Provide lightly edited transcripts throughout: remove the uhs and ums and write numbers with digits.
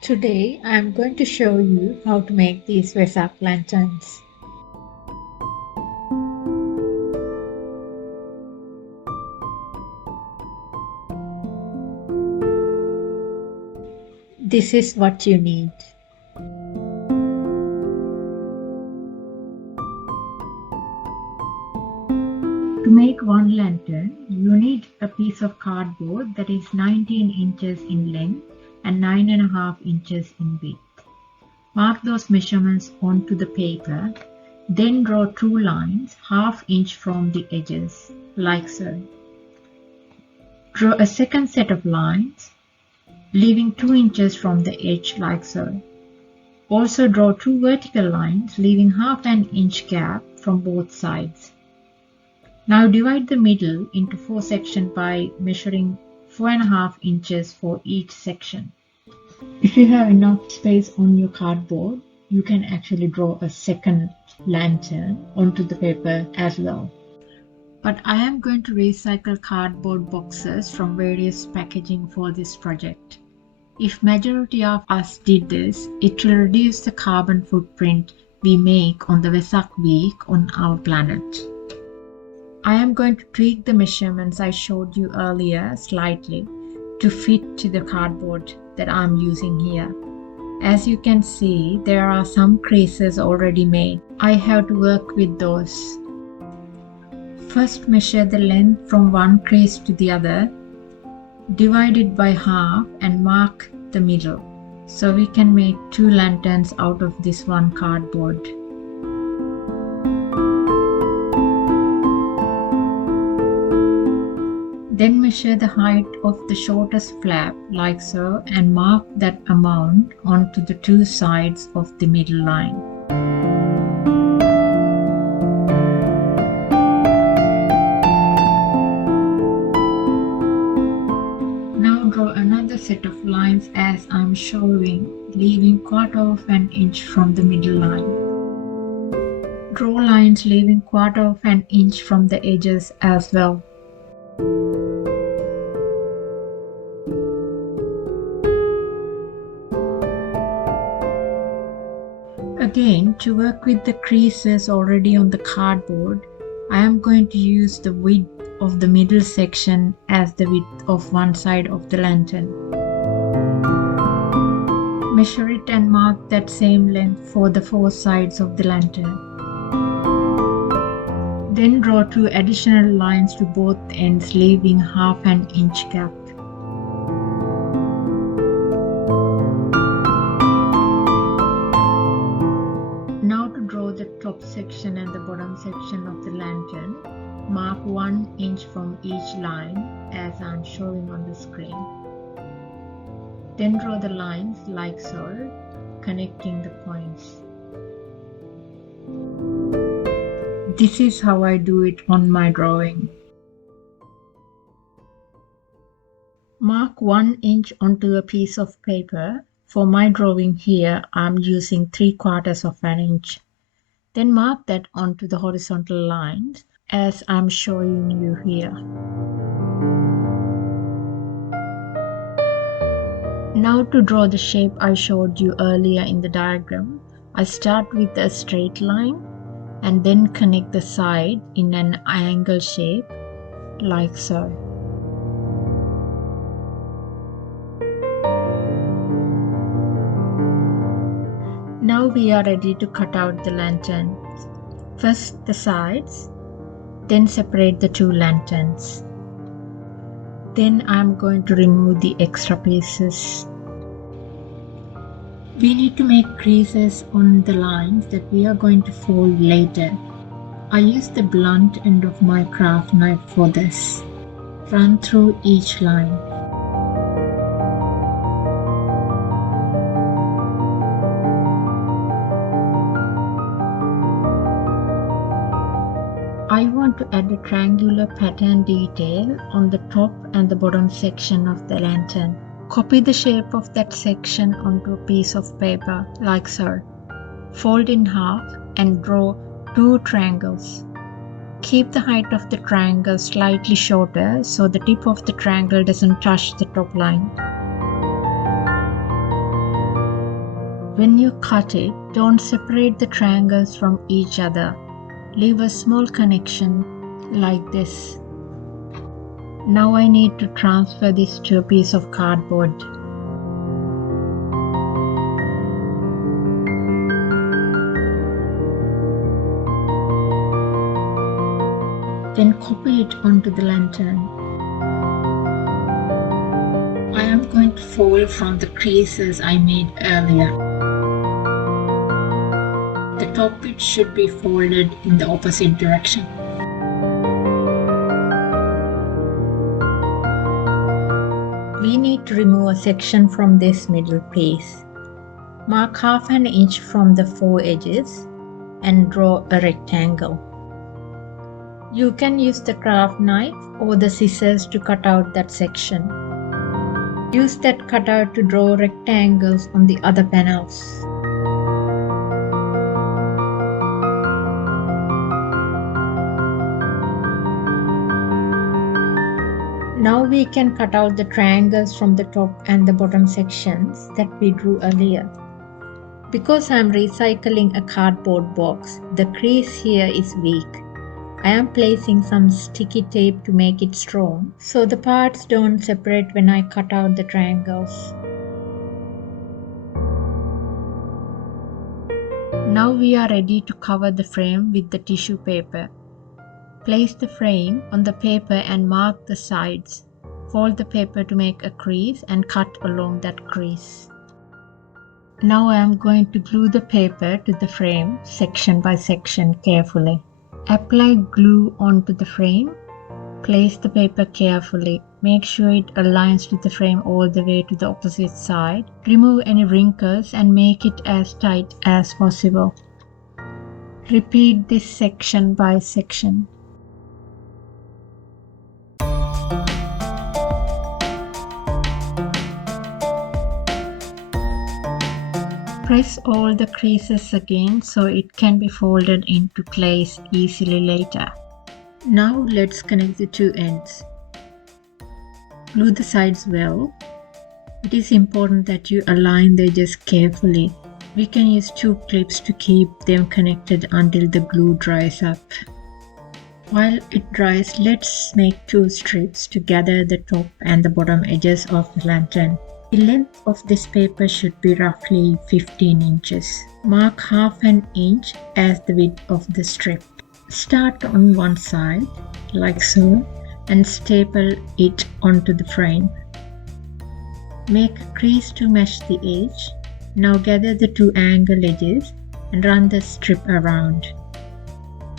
Today I am going to show you how to make these Vesak lanterns. This is what you need. To make one lantern, you need a piece of cardboard that is 19 inches in length and 9.5 inches in width. Mark those measurements onto the paper, then draw two lines ½ inch from the edges, like so. Draw a second set of lines, leaving 2 inches from the edge, like so. Also draw two vertical lines, leaving ½ an inch gap from both sides. Now divide the middle into 4 sections by measuring 4.5 inches for each section. If you have enough space on your cardboard, you can actually draw a second lantern onto the paper as well. But I am going to recycle cardboard boxes from various packaging for this project. If majority of us did this, it will reduce the carbon footprint we make on the Vesak week on our planet. I am going to tweak the measurements I showed you earlier slightly to fit to the cardboard that I am using here. As you can see, there are some creases already made. I have to work with those. First, measure the length from one crease to the other, divide it by half and mark the middle, so we can make 2 lanterns out of this one cardboard. Then measure the height of the shortest flap, like so, and mark that amount onto the 2 sides of the middle line. Now draw another set of lines as I'm showing, leaving 1/4 an inch from the middle line. Draw lines leaving 1/4 an inch from the edges as well. Again, to work with the creases already on the cardboard, I am going to use the width of the middle section as the width of one side of the lantern. Measure it and mark that same length for the 4 sides of the lantern. Then draw 2 additional lines to both ends, leaving ½ an inch gap. Top section and the bottom section of the lantern, mark 1 inch from each line as I am showing on the screen. Then draw the lines like so, connecting the points. This is how I do it on my drawing. Mark 1 inch onto a piece of paper. For my drawing here, I am using 3/4 of an inch. Then mark that onto the horizontal lines as I'm showing you here. Now to draw the shape I showed you earlier in the diagram, I start with a straight line and then connect the side in an angle shape like so. Now we are ready to cut out the lanterns. First the sides, then separate the 2 lanterns. Then I am going to remove the extra pieces. We need to make creases on the lines that we are going to fold later. I use the blunt end of my craft knife for this. Run through each line. I want to add a triangular pattern detail on the top and the bottom section of the lantern. Copy the shape of that section onto a piece of paper like so. Fold in half and draw 2 triangles. Keep the height of the triangle slightly shorter so the tip of the triangle doesn't touch the top line. When you cut it, don't separate the triangles from each other. Leave a small connection like this. Now I need to transfer this to a piece of cardboard. Then copy it onto the lantern. I am going to fold from the creases I made earlier. The top bit should be folded in the opposite direction. We need to remove a section from this middle piece. Mark half an inch from the four edges and draw a rectangle. You can use the craft knife or the scissors to cut out that section. Use that cutout to draw rectangles on the other panels. Now we can cut out the triangles from the top and the bottom sections that we drew earlier. Because I am recycling a cardboard box, the crease here is weak. I am placing some sticky tape to make it strong, so the parts don't separate when I cut out the triangles. Now we are ready to cover the frame with the tissue paper. Place the frame on the paper and mark the sides. Fold the paper to make a crease and cut along that crease. Now I am going to glue the paper to the frame section by section carefully. Apply glue onto the frame. Place the paper carefully. Make sure it aligns to the frame all the way to the opposite side. Remove any wrinkles and make it as tight as possible. Repeat this section by section. Press all the creases again so it can be folded into place easily later. Now let's connect the two ends. Glue the sides well. It is important that you align the edges carefully. We can use two clips to keep them connected until the glue dries up. While it dries, let's make two strips to gather the top and the bottom edges of the lantern. The length of this paper should be roughly 15 inches. Mark half an inch as the width of the strip. Start on one side, like so, and staple it onto the frame. Make a crease to match the edge. Now gather the two angle edges and run the strip around.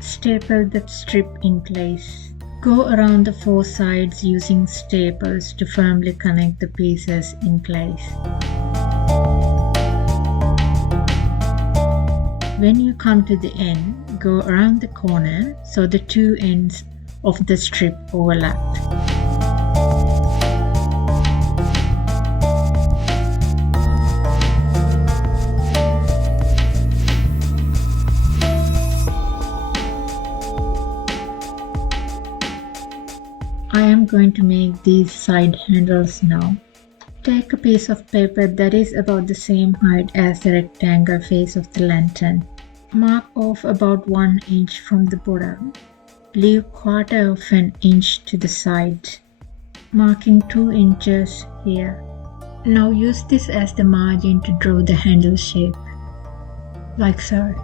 Staple the strip in place. Go around the four sides using staples to firmly connect the pieces in place. When you come to the end, go around the corner so the two ends of the strip overlap. I am going to make these side handles now. Take a piece of paper that is about the same height as the rectangle face of the lantern. Mark off about 1 inch from the bottom. Leave 1/4 of an inch to the side, marking 2 inches here. Now use this as the margin to draw the handle shape, like so.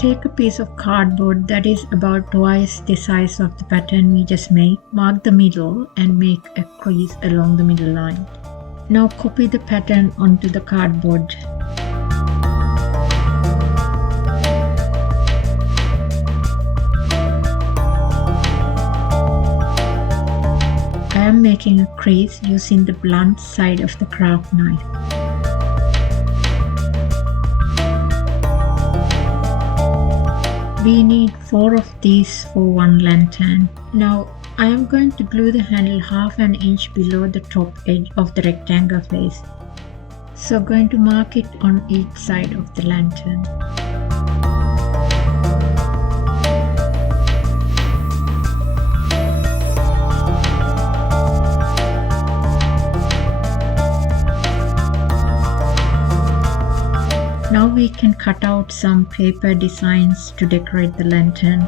Take a piece of cardboard that is about twice the size of the pattern we just made. Mark the middle and make a crease along the middle line. Now copy the pattern onto the cardboard. I am making a crease using the blunt side of the craft knife. We need 4 of these for one lantern. Now I am going to glue the handle half an inch below the top edge of the rectangle face. So going to mark it on each side of the lantern. Now we can cut out some paper designs to decorate the lantern.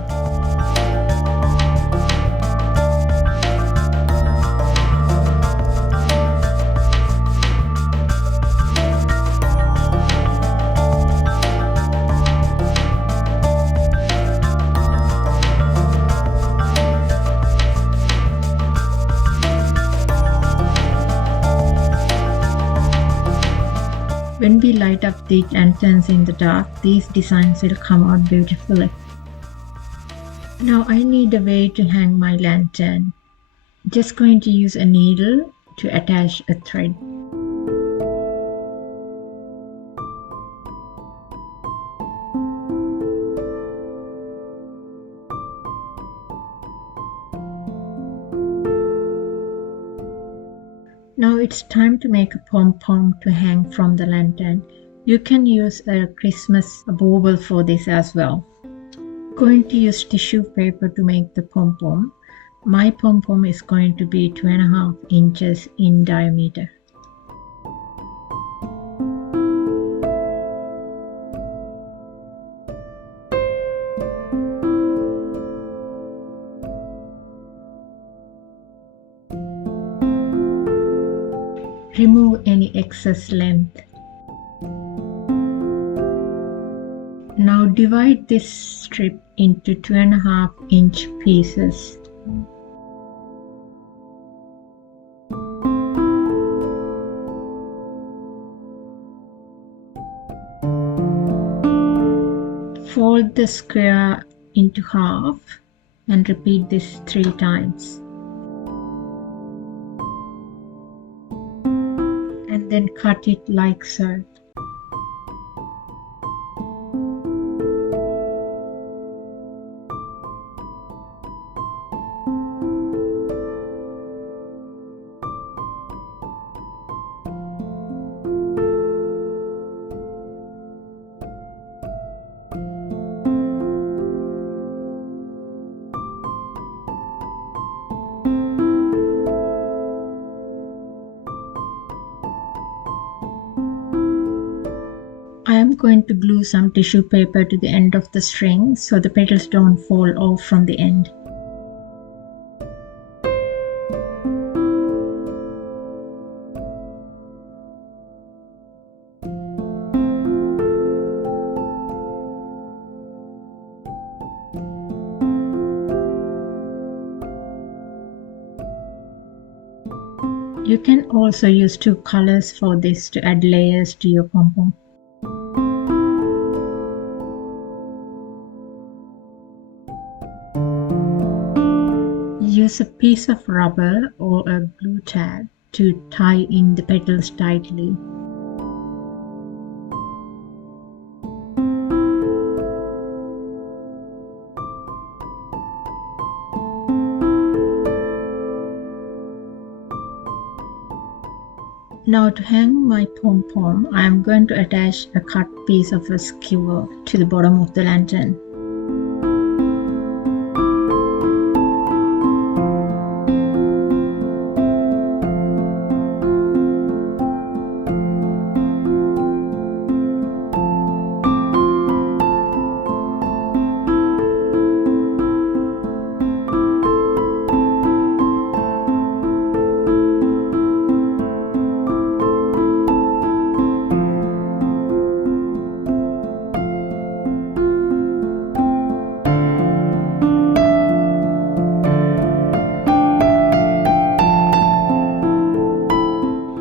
When we light up the lanterns in the dark, these designs will come out beautifully. Now I need a way to hang my lantern. Just going to use a needle to attach a thread. Now it's time to make a pom-pom to hang from the lantern. You can use a Christmas bauble for this as well. Going to use tissue paper to make the pom-pom. My pom-pom is going to be 2.5 inches in diameter. Remove any excess length. Now divide this strip into 2.5 inch pieces. Fold the square into half and repeat this 3 times. And then cut it like so. I am going to glue some tissue paper to the end of the string so the petals don't fall off from the end. You can also use 2 colors for this to add layers to your pom-pom. Use a piece of rubber or a glue tab to tie in the petals tightly. Now to hang my pom-pom, I am going to attach a cut piece of a skewer to the bottom of the lantern.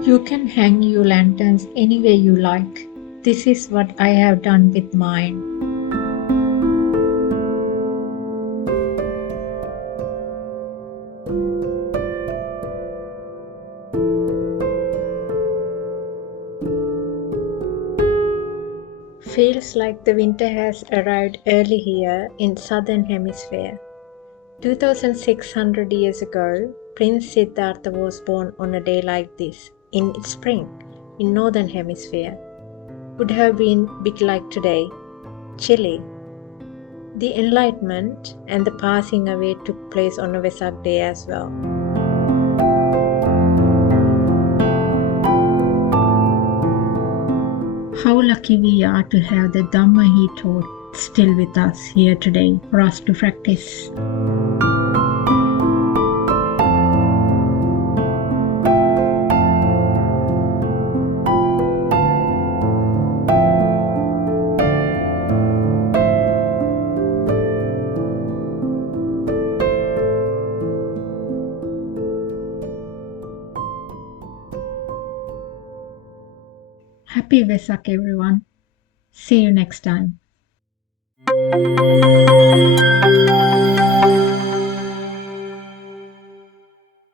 You can hang your lanterns any way you like. This is what I have done with mine. Feels like the winter has arrived early here in southern hemisphere. 2600 years ago, Prince Siddhartha was born on a day like this, in spring. in Northern Hemisphere would have been a bit like today, chilly. The Enlightenment and the passing away took place on a Vesak day as well. How lucky we are to have the Dhamma he taught still with us here today for us to practice. Happy Vesak everyone. See you next time.